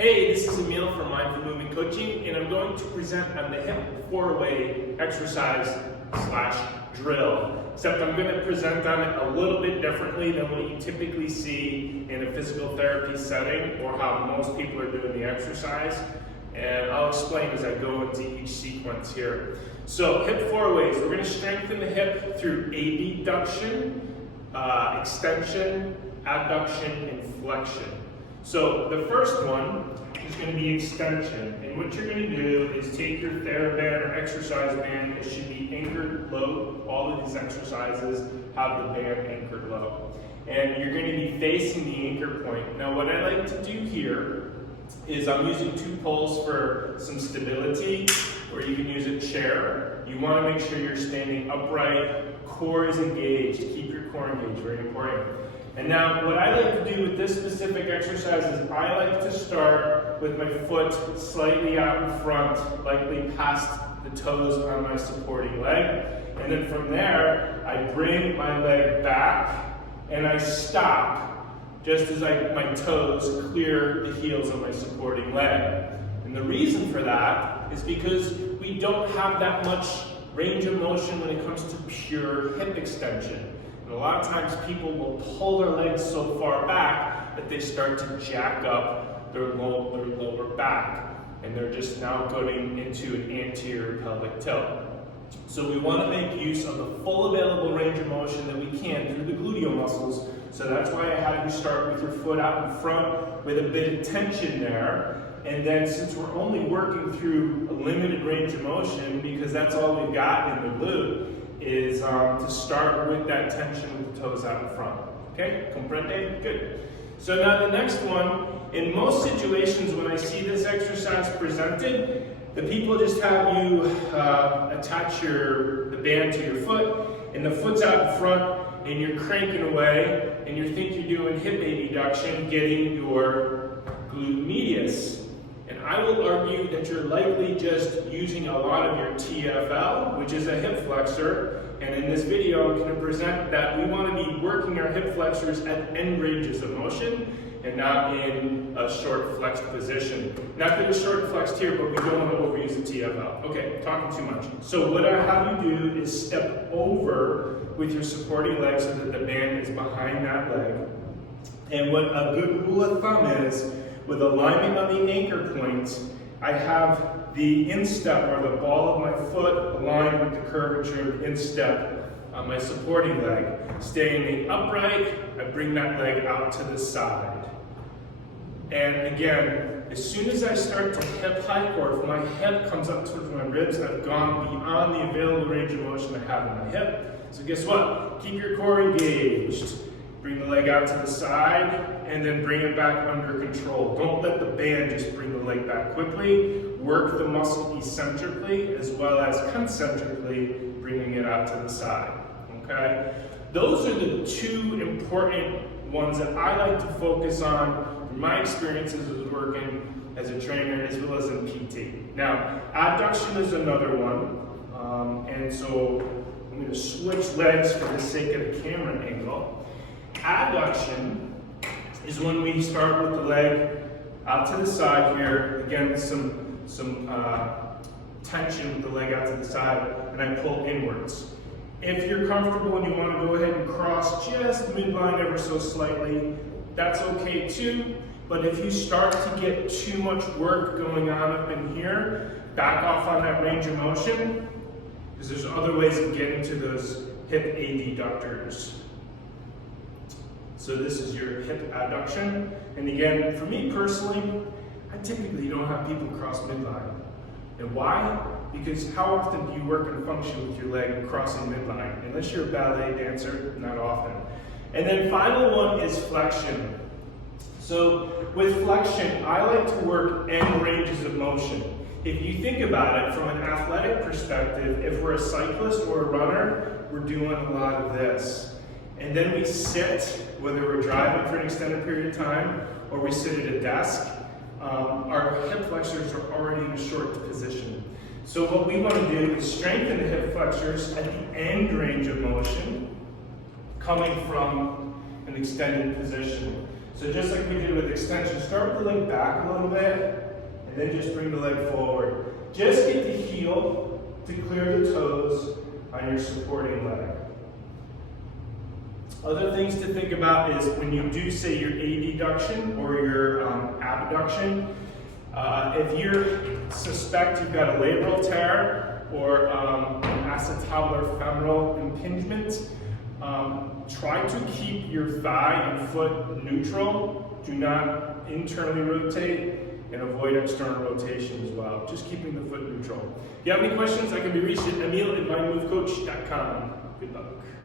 Hey, this is Emil from Mindful Movement Coaching, and I'm going to present on the hip four-way exercise / drill. Except I'm going to present on it a little bit differently than what you typically see in a physical therapy setting or how most people are doing the exercise. And I'll explain as I go into each sequence here. So hip four ways, we're going to strengthen the hip through abduction, extension, adduction, and flexion. So the first one is going to be extension, and what you're going to do is take your TheraBand or exercise band. It should be anchored low. All of these exercises have the band anchored low, and you're going to be facing the anchor point. Now what I like to do here is I'm using two poles for some stability, or you can use a chair. You want to make sure you're standing upright, core is engaged. Keep your core engaged, very important. And now what I like to do with this specific exercise is I like to start with my foot slightly out in front, likely past the toes on my supporting leg. And then from there, I bring my leg back and I stop just as my toes clear the heels of my supporting leg. And the reason for that is because we don't have that much range of motion when it comes to pure hip extension. And a lot of times people will pull their legs so far back that they start to jack up their lower back, and they're just now going into an anterior pelvic tilt. So we want to make use of the full available range of motion that we can through the gluteal muscles. So that's why I have you start with your foot out in front with a bit of tension there. And then since we're only working through a limited range of motion, because that's all we've got in the glute, is to start with that tension with the toes out in front. Okay, comprende? Good. So now the next one, in most situations when I see this exercise presented, the people just have you attach the band to your foot, and the foot's out in front, and you're cranking away, and you think you're doing hip abduction, getting your glute medius. And I will argue that you're likely just using a lot of your TFL, which is a hip flexor. And in this video, I'm going to present that we want to be working our hip flexors at end ranges of motion and not in a short flexed position. Not that it's short flexed here, but we don't want to overuse the TFL. Okay, talking too much. So what I have you do is step over with your supporting leg so that the band is behind that leg. And what a good rule of thumb is, with alignment on the anchor point, I have the instep, or the ball of my foot, aligned with the curvature of the instep on my supporting leg. Staying upright, I bring that leg out to the side. And again, as soon as I start to hip hike, or if my hip comes up towards my ribs, I've gone beyond the available range of motion I have in my hip. So guess what? Keep your core engaged. Bring the leg out to the side, and then bring it back under control. Don't let the band just bring the leg back quickly. Work the muscle eccentrically as well as concentrically, bringing it out to the side, okay? Those are the two important ones that I like to focus on from my experiences as working as a trainer as well as in PT. Now, adduction is another one, and so I'm going to switch legs for the sake of the camera angle. Adduction is when we start with the leg out to the side here. Again, some tension with the leg out to the side, and I pull inwards. If you're comfortable and you want to go ahead and cross just midline ever so slightly, that's okay too. But if you start to get too much work going on up in here, back off on that range of motion, because there's other ways of getting to those hip adductors. So this is your hip adduction. And again, for me personally, I typically don't have people cross midline. And why? Because how often do you work and function with your leg crossing midline? Unless you're a ballet dancer, not often. And then final one is flexion. So with flexion, I like to work end ranges of motion. If you think about it from an athletic perspective, if we're a cyclist or a runner, we're doing a lot of this. And then we sit, whether we're driving for an extended period of time or we sit at a desk, our hip flexors are already in a short position. So what we want to do is strengthen the hip flexors at the end range of motion, coming from an extended position. So just like we did with extension, start with the leg back a little bit, and then just bring the leg forward. Just get the heel to clear the toes on your supporting leg. Other things to think about is when you do say your adduction or your abduction, if you suspect you've got a labral tear or acetabular femoral impingement, try to keep your thigh and foot neutral. Do not internally rotate and avoid external rotation as well. Just keeping the foot neutral. If you have any questions, I can be reached at emil@mymovecoach.com. Good luck.